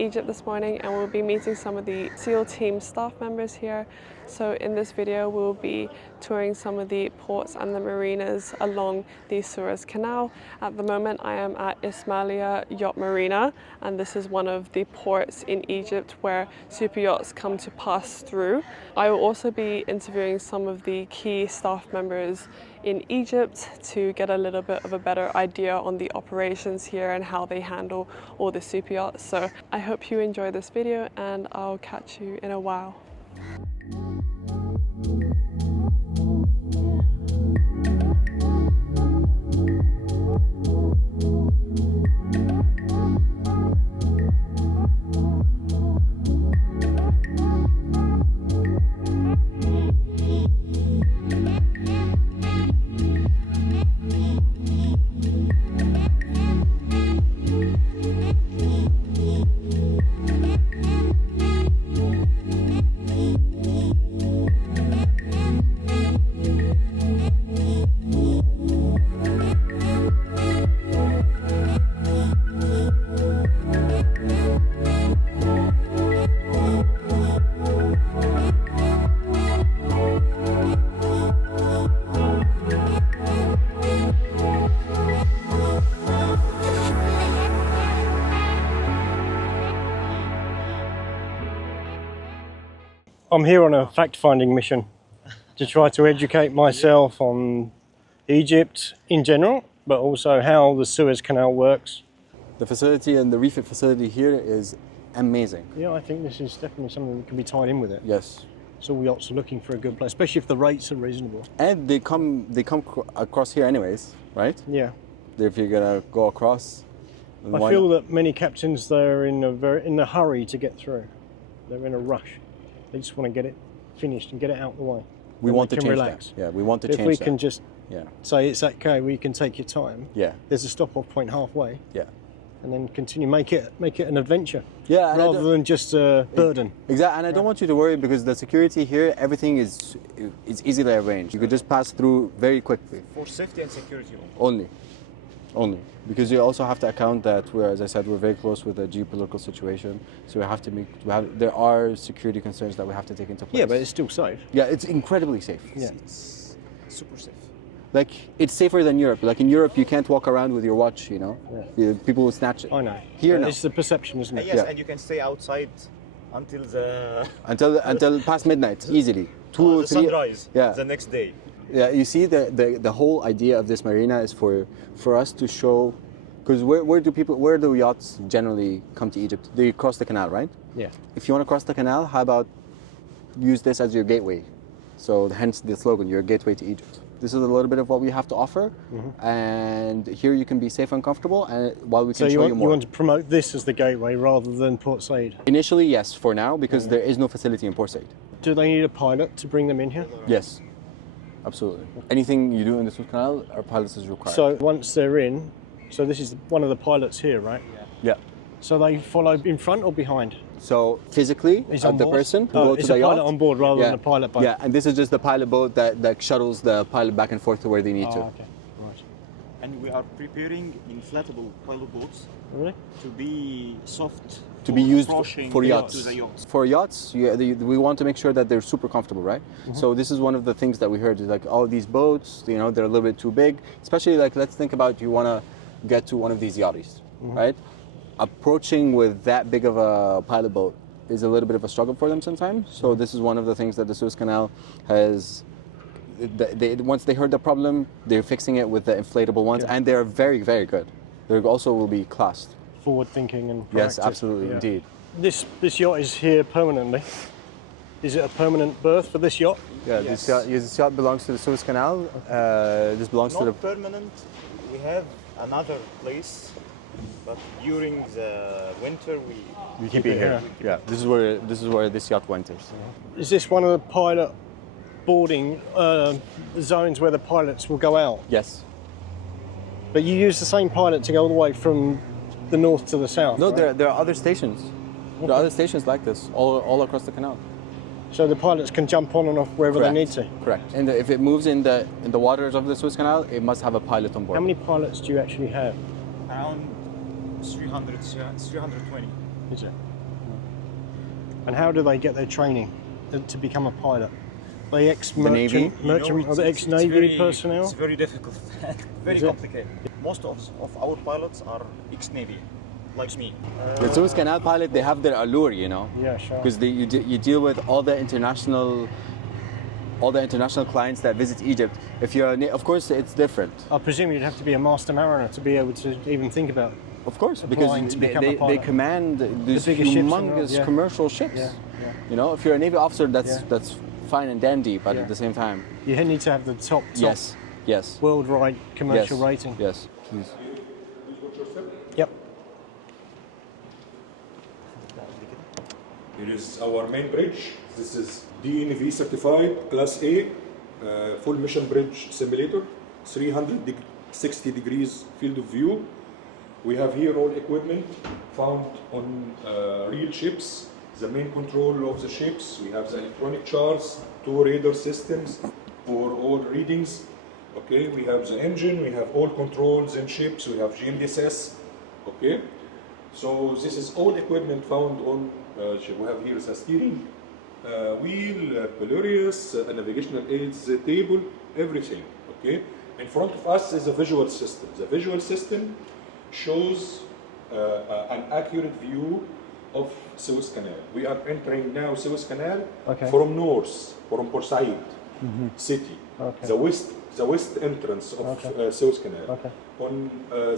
Egypt this morning and we'll be meeting some of the SEAL team staff members here. So in this video we'll be touring some of the ports and the marinas along the Suez Canal. At the moment I am at Ismailia Yacht Marina, and this is one of the ports in Egypt where super yachts come to pass through. I will also be interviewing some of the key staff members in Egypt to get a little bit of a better idea on the operations here and how they handle all the super yachts. So I hope you enjoy this video and I'll catch you in a while. I'm here on a fact-finding mission to try to educate myself on Egypt in general, but also how the Suez Canal works. The facility and the refit facility here is amazing. Yeah, I think this is definitely something that can be tied in with it. Yes. So all yachts are looking for a good place, especially if the rates are reasonable. And they come across here anyways, right? Yeah. If you're gonna go across. I feel that many captains, they're in a hurry to get through. They're in a rush. They just want to get it finished and get it out of the way. We want to change relax. that. Yeah, we want to change that. If we can just yeah. say it's okay, we can take your time. Yeah. There's a stop-off point halfway. Yeah. And then continue, make it an adventure. Yeah. Rather than just a burden. Exactly, and I don't want you to worry because the security here, everything is easily arranged. You could just pass through very quickly. For safety and security Only. Because you also have to account that as I said, we're very close with the geopolitical situation. So we have to there are security concerns that we have to take into place. Yeah, but it's still safe. Yeah, it's incredibly safe. Yeah. It's super safe. Like, it's safer than Europe. Like in Europe, you can't walk around with your watch, you know? Yeah. People will snatch it. I know. Here, no. It's the perception, isn't it? Yes, Yeah. and you can stay outside until Until past midnight, easily. the sunrise Yeah. the next day. Yeah, you see, the whole idea of this marina is for us to show, because where do yachts generally come to Egypt? They cross the canal, right? Yeah. If you want to cross the canal, how about use this as your gateway? So hence the slogan, your gateway to Egypt. This is a little bit of what we have to offer, and here you can be safe and comfortable, and while we can show you more. You want to promote this as the gateway rather than Port Said? Initially, yes, for now, because there is no facility in Port Said. Do they need a pilot to bring them in here? Yes, absolutely. Anything you do in the Suez Canal, our pilots is required. So once they're in, so this is one of the pilots here, right? Yeah. So they follow in front or behind? So physically, the person who goes to the yacht. It's a pilot on board rather than a pilot boat? Yeah, and this is just the pilot boat that shuttles the pilot back and forth to where they need to. Okay, right. And we are preparing inflatable pilot boats Really? to be soft. To be used approaching for yachts. To the yachts. For yachts, we want to make sure that they're super comfortable, right? So this is one of the things that we heard is like, oh, these boats, they're a little bit too big. Especially like, let's think about you want to get to one of these yachties, right? Approaching with that big of a pilot boat is a little bit of a struggle for them sometimes. So this is one of the things that the Suez Canal has. Once they heard the problem, they're fixing it with the inflatable ones, and they're very, very good. They also will be classed. Forward thinking and proactive. Yes, absolutely, indeed. This yacht is here permanently. Is it a permanent berth for this yacht? Yeah, Yes. this yacht belongs to the Suez Canal. This belongs to the. Not permanent. We have another place, but during the winter We keep it here. Yeah, this is where this yacht went. Is this one of the pilot boarding zones where the pilots will go out? Yes. But you use the same pilot to go all the way from the north to the south? No, right? there are other stations. There are other stations like this all across the canal. So the pilots can jump on and off wherever Correct. they need to? Correct. And if it moves in the waters of the Suez Canal, it must have a pilot on board. How many pilots do you actually have? around 320. Is it? And how do they get their training to become a pilot? They Navy? Are they ex-Navy personnel? It's very difficult, very complicated. Most of our pilots are ex-Navy, like me. The Suez Canal pilot, they have their allure, you know. Yeah, sure. Because you deal with all the international clients that visit Egypt. If you're, of course, it's different. I presume you'd have to be a master mariner to be able to even think about. Of course, applying because to become a they pilot. command these The biggest ships in the world, humongous yeah. commercial ships. Yeah, yeah. You know, if you're a Navy officer, that's Yeah. fine and dandy, but Yeah. at the same time, You need to have the top yes, worldwide commercial yes. rating. Yes, please. Yep. Here is our main bridge. This is DNV certified Class A, full mission bridge simulator, 360 degrees field of view. We have here all equipment found on real ships, the main control of the ships. We have the electronic charts, 2 radar systems for all readings. Okay, we have the engine, we have all controls in ships, we have GNSS. Okay, so this is all equipment found on ship. We have here the steering wheel, Polaris, navigational aids table, everything. Okay, in front of us is a visual system. The visual system shows an accurate view of Suez Canal. We are entering now Suez Canal from north, from Port Said city, the west entrance of Suez Canal. Okay. On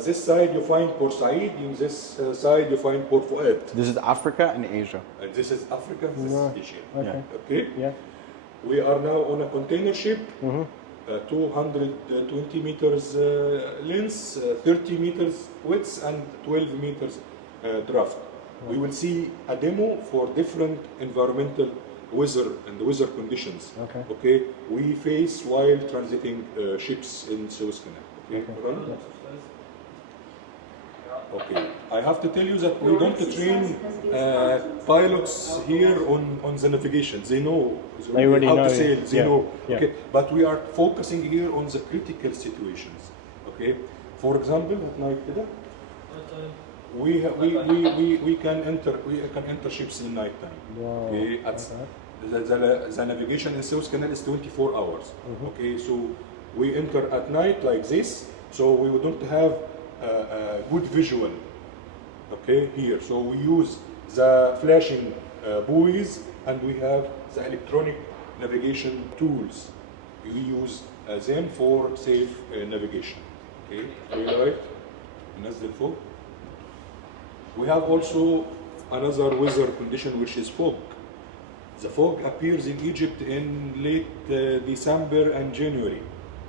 this side you find Port Said, in this side you find Port Fouad. This is Africa and Asia. And this is Africa, this is Asia. Okay. Okay? Yeah. We are now on a container ship, 220 meters length, 30 meters width, and 12 meters draft. We will see a demo for different environmental weather and weather conditions. Okay. Okay. We face while transiting ships in Suez Canal. Okay. Run. Okay. I have to tell you that we don't train pilots here on the navigation. They know They already how know. to sail. They Yeah. know. Yeah. Okay. But we are focusing here on the critical situations. Okay. For example, at night, we can enter ships in night time. Wow. Okay. The navigation in Suez Canal is 24 hours. Okay. So we enter at night like this. So we don't have a good visual, okay, here. So we use the flashing buoys and we have the electronic navigation tools. We use them for safe navigation. Okay, right. نزل فوق. We have also another weather condition which is fog. The fog appears in Egypt in late December and January.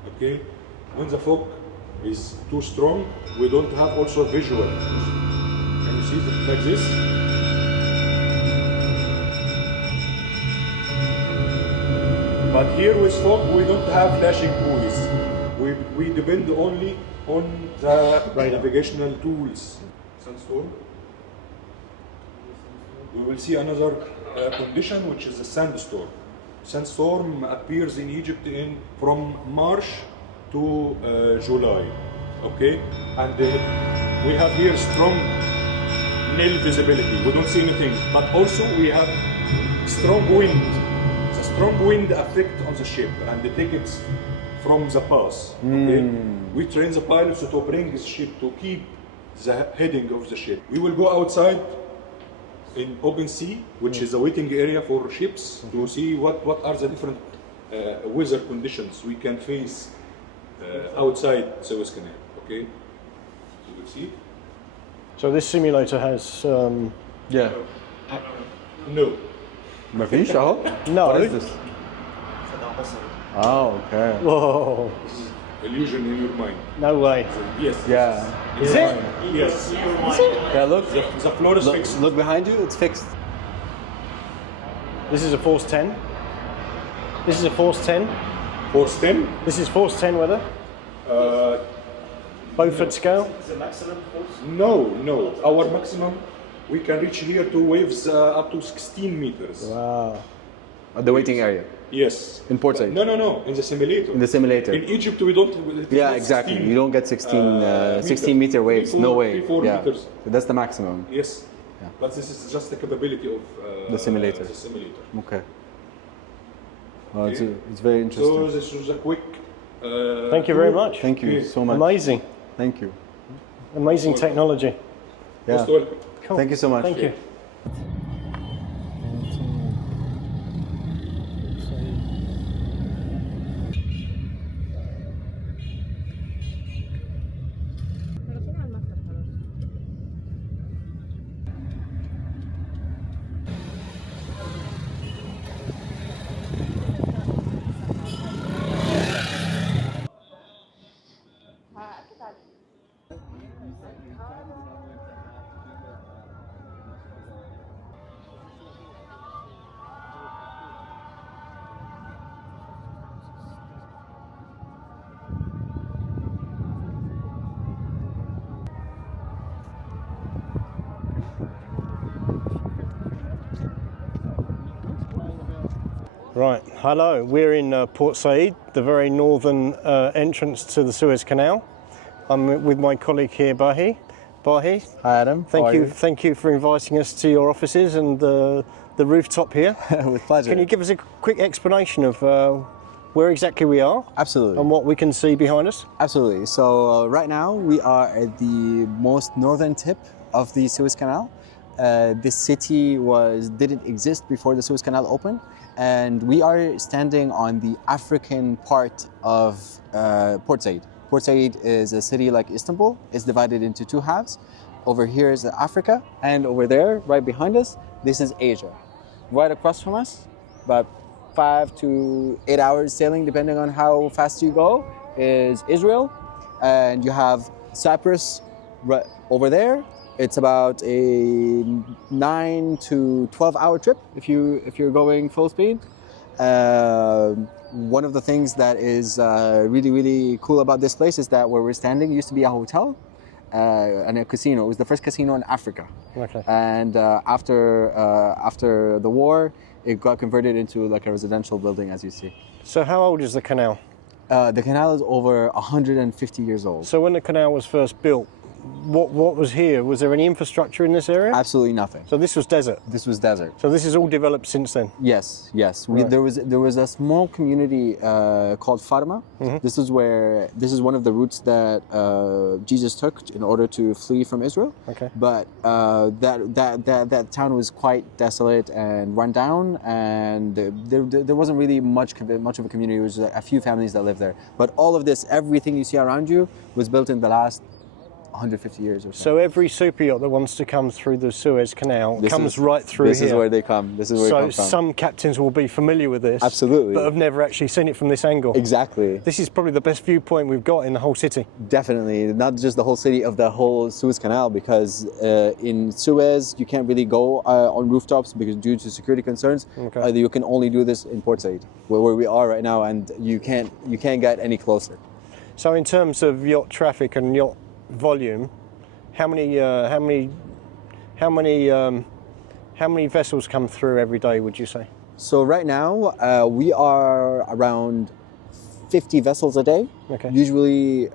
Okay, when the fog is too strong, we don't have also visual. Can you see it like this? But here with fog, we don't have flashing buoys. We depend only on the navigational tools. Sandstorm. We will see another condition, which is a sandstorm. Sandstorm appears in Egypt from March to July, okay? And we have here strong nil visibility. We don't see anything, but also we have strong wind. The strong wind affect on the ship and the tickets from the pass, okay? We train the pilots to bring the ship to keep the heading of the ship. We will go outside in open sea, which is a waiting area for ships, to see what are the different weather conditions we can face outside Suez Canal, okay? So you see? So this simulator has Yeah. No. ما فيش اهو. no. What is this? Oh, okay. Whoa! Illusion in your mind. No way. Yes. Yeah. In Is your it? mind. Yes. Yeah, look. The floor is fixed. Look behind you, it's fixed. This is a Force 10. This is a Force 10. Force 10. This is Force 10 weather. Beaufort scale. No. Our maximum, we can reach here to waves up to 16 meters. Wow. The waiting area. Yes. In Port Said. No. In the simulator. In the simulator. In Egypt, we don't. Yeah, exactly. 16, You don't get 16 meter waves. No way. 4 Yeah. meters. That's the maximum. Yes. But this is just the capability of The simulator. The simulator. Okay. Well, Okay. it's very interesting. So this was a quick. Thank you very much. Thank you Okay. so much. Amazing. Thank you. Amazing technology. Yeah. Most welcome. Cool. Thank you so much. Thank you. Right, hello. We're in Port Said, the very northern entrance to the Suez Canal. I'm with my colleague here, Bahi. Bahi, Hi, Adam. How are thank you for inviting us to your offices and the rooftop here. With pleasure. Can you give us a quick explanation of where exactly we are Absolutely. and what we can see behind us? Absolutely. So right now we are at the most northern tip of the Suez Canal. This city didn't exist before the Suez Canal opened, and we are standing on the African part of Port Said. Port Said is a city like Istanbul. It's divided into two halves. Over here is Africa, and over there, right behind us, this is Asia. Right across from us, about 5 to 8 hours sailing, depending on how fast you go, is Israel. And you have Cyprus right over there. It's about a 9 to 12 hour trip if you're going full speed. One of the things that is really cool about this place is that where we're standing used to be a hotel and a casino. It was the first casino in Africa. Okay. And after the war, it got converted into like a residential building, as you see. So how old is the canal? The canal is over 150 years old. So when the canal was first built, what was here? Was there any infrastructure in this area? Absolutely nothing. So this was desert. This was desert. So this is all developed since then. Yes. Right. There was a small community called Farma. Mm-hmm. This is one of the routes that Jesus took in order to flee from Israel. Okay. But that town was quite desolate and run down, and there wasn't really much of a community. It was a few families that lived there. But all of this, everything you see around you, was built in the last 150 years or so. So every super yacht that wants to come through the Suez Canal comes right through this here. This is where they come. This is where it comes from. So some captains will be familiar with this. Absolutely. But have never actually seen it from this angle. Exactly. This is probably the best viewpoint we've got in the whole city. Definitely. Not just the whole city, of the whole Suez Canal, because in Suez you can't really go on rooftops because due to security concerns. Okay. You can only do this in Port Said, where we are right now, and you can't get any closer. So in terms of yacht traffic and yacht volume, how many vessels come through every day, would you say? So right now we are around 50 vessels a day. Okay. Usually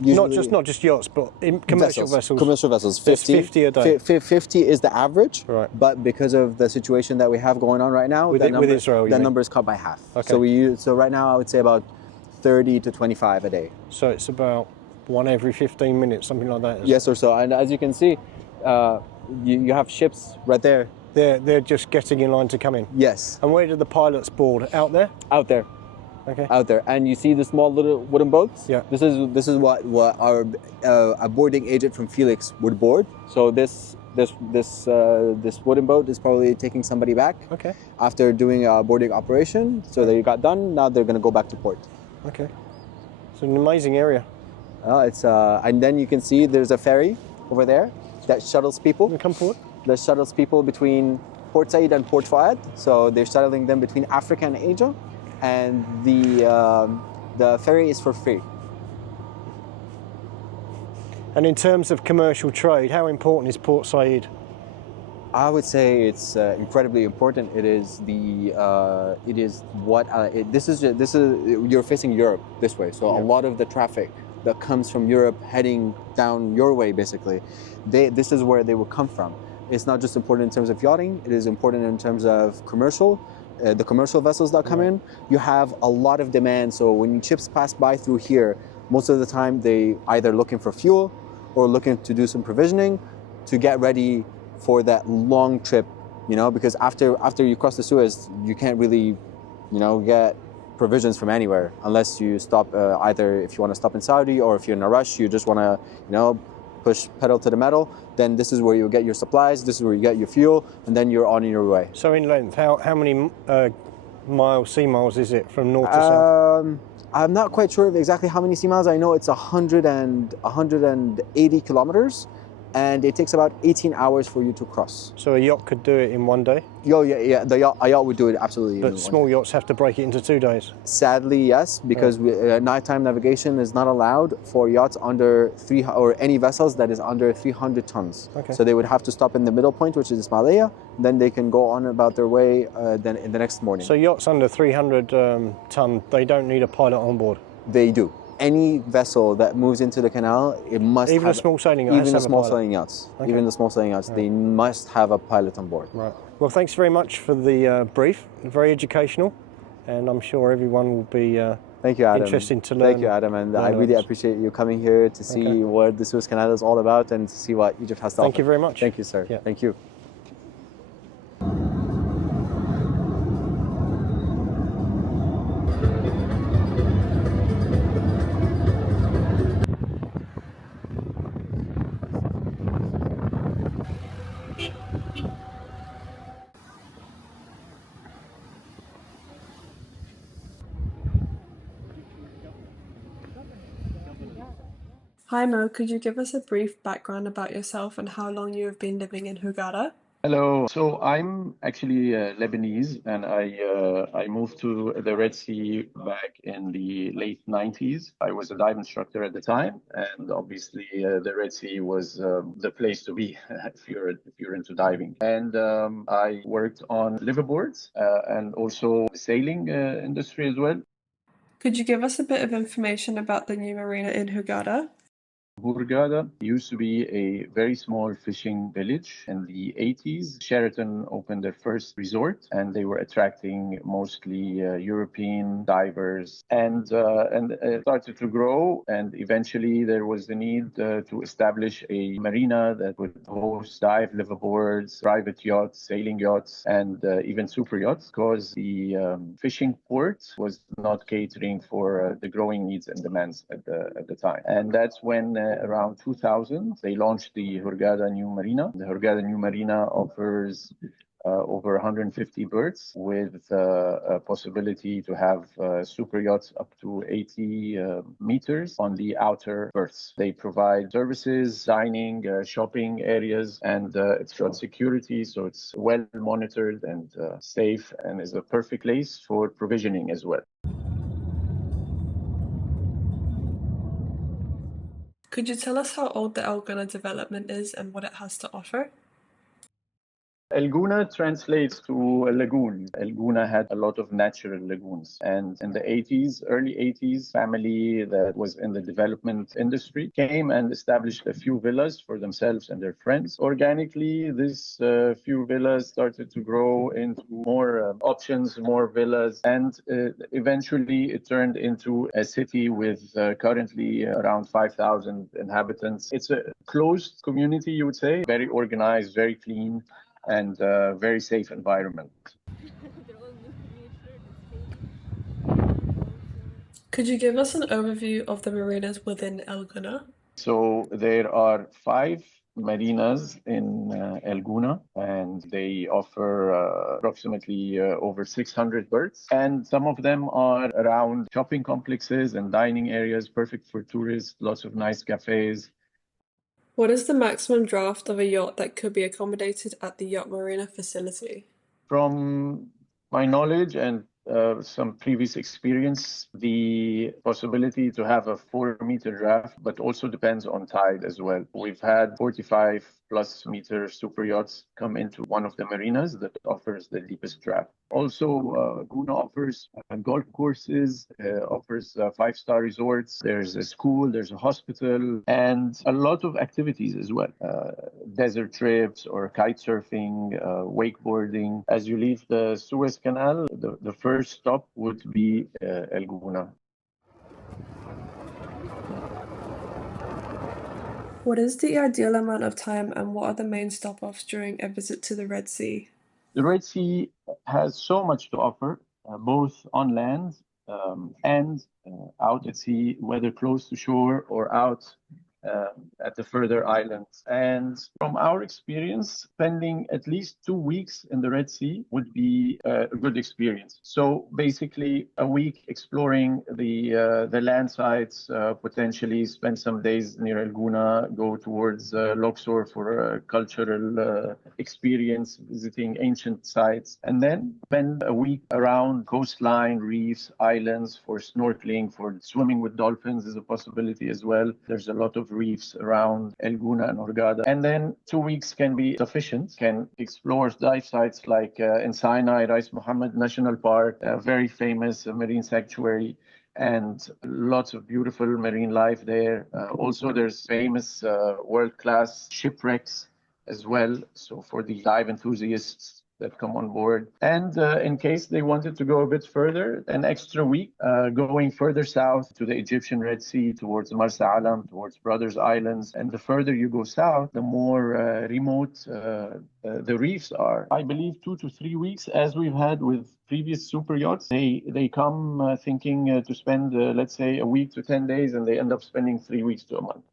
not just yachts, but commercial vessels. Commercial vessels. There's 50 a day. 50 is the average. Right. But because of the situation that we have going on right now, with Israel, that number is cut by half. Okay. So right now I would say about 30 to 25 a day. So it's about one every 15 minutes, something like that. Yes, or so. And as you can see, you have ships right there. They're just getting in line to come in. Yes. And where do the pilots board? Out there? Out there. Okay. Out there. And you see the small little wooden boats? Yeah. This is what our a boarding agent from Felix would board. So this wooden boat is probably taking somebody back. Okay. After doing a boarding operation. So they got done. Now they're going to go back to port. Okay. It's an amazing area. And then you can see there's a ferry over there that shuttles people. Can you come forward? That shuttles people between Port Said and Port Fouad. So they're shuttling them between Africa and Asia, and the ferry is for free. And in terms of commercial trade, how important is Port Said? I would say it's incredibly important. This is you're facing Europe this way, so a lot of the traffic that comes from Europe heading down your way, basically, this is where they will come from. It's not just important in terms of yachting, it is important in terms of commercial, the commercial vessels that come in. You have a lot of demand, so when ships pass by through here, most of the time they either looking for fuel or looking to do some provisioning to get ready for that long trip, you know, because after you cross the Suez, you can't really, you know, get provisions from anywhere unless you stop, either if you want to stop in Saudi, or if you're in a rush, you just want to, you know, push pedal to the metal, then this is where you get your supplies, this is where you get your fuel, and then you're on your way. So in length, how many sea miles is it from north to south? I'm not quite sure of exactly how many sea miles. I know it's 180 kilometers, and it takes about 18 hours for you to cross. So a yacht could do it in one day? Yeah, a yacht would do it absolutely. But small yachts have to break it into 2 days? Sadly, yes, because nighttime navigation is not allowed for yachts under or any vessels that is under 300 tons. Okay. So they would have to stop in the middle point, which is Ismailia, then they can go on about their way then in the next morning. So yachts under 300 ton, they don't need a pilot on board? They do. Any vessel that moves into the canal, it must even have... a small sailing yacht Even the small sailing yachts. Okay. Even the small sailing yachts, they must have a pilot on board. Right. Well, thanks very much for the brief. Very educational, and I'm sure everyone will be Thank you, Adam. interested to learn. Thank you, Adam, and I really appreciate you coming here to see what the Suez Canal is all about and to see what Egypt has to offer. Thank you very much. Thank you, sir. Yeah. Thank you. Hi Mo, could you give us a brief background about yourself and how long you have been living in Hurghada? Hello. So I'm actually Lebanese, and I moved to the Red Sea back in the late 90s. I was a dive instructor at the time, and obviously the Red Sea was the place to be if you're into diving. And I worked on liveaboards and also the sailing industry as well. Could you give us a bit of information about the new marina in Hurghada? Hurghada used to be a very small fishing village. In the 80s, Sheraton opened their first resort, and they were attracting mostly European divers. And it started to grow, and eventually there was the need to establish a marina that would host dive liveaboards, private yachts, sailing yachts, and even super yachts, because the fishing port was not catering for the growing needs and demands at the time. And that's when around 2000, they launched the Hurghada New Marina. The Hurghada New Marina offers over 150 berths with a possibility to have super yachts up to 80 meters on the outer berths. They provide services, dining, shopping areas, and it's got security, so it's well monitored and safe, and is a perfect place for provisioning as well. Could you tell us how old the El Gouna development is and what it has to offer? El Gouna translates to a lagoon. El Gouna had a lot of natural lagoons. And in the 80s, early 80s, family that was in the development industry came and established a few villas for themselves and their friends. Organically, this few villas started to grow into more options, more villas, and eventually it turned into a city with currently around 5,000 inhabitants. It's a closed community, you would say, very organized, very clean, and very safe environment. Could you give us an overview of the marinas within El Gouna? So there are 5 marinas in El Gouna, and they offer approximately over 600 berths. And some of them are around shopping complexes and dining areas, perfect for tourists, lots of nice cafes. What is the maximum draft of a yacht that could be accommodated at the Yacht Marina facility? From my knowledge and some previous experience, the possibility to have a 4-meter draft, but also depends on tide as well. We've had 45 plus meter super yachts come into one of the marinas that offers the deepest draft. Also, Gouna offers golf courses, offers five-star resorts. There's a school, there's a hospital, and a lot of activities as well. Desert trips or kite surfing, wakeboarding. As you leave the Suez Canal, the first stop would be El Gouna. What is the ideal amount of time and what are the main stop-offs during a visit to the Red Sea? The Red Sea has so much to offer, both on land and out at sea, whether close to shore or out at the further islands. And from our experience, spending at least 2 weeks in the Red Sea would be a good experience. So basically, a week exploring the land sites, potentially spend some days near El Gouna, go towards Luxor for a cultural experience, visiting ancient sites, and then spend a week around coastline, reefs, islands for snorkeling, for swimming with dolphins is a possibility as well. There's a lot of reefs around El Gouna and Hurghada. And then 2 weeks can be sufficient, can explore dive sites like in Sinai, Rais Mohammed National Park, a very famous marine sanctuary, and lots of beautiful marine life there. Also, there's famous world-class shipwrecks as well. So for the dive enthusiasts that come on board. And in case they wanted to go a bit further, an extra week going further south to the Egyptian Red Sea, towards Marsa Alam, towards Brothers Islands. And the further you go south, the more remote the reefs are. I believe 2 to 3 weeks, as we've had with previous super yachts. They come thinking to spend, let's say, a week to 10 days, and they end up spending 3 weeks to a month.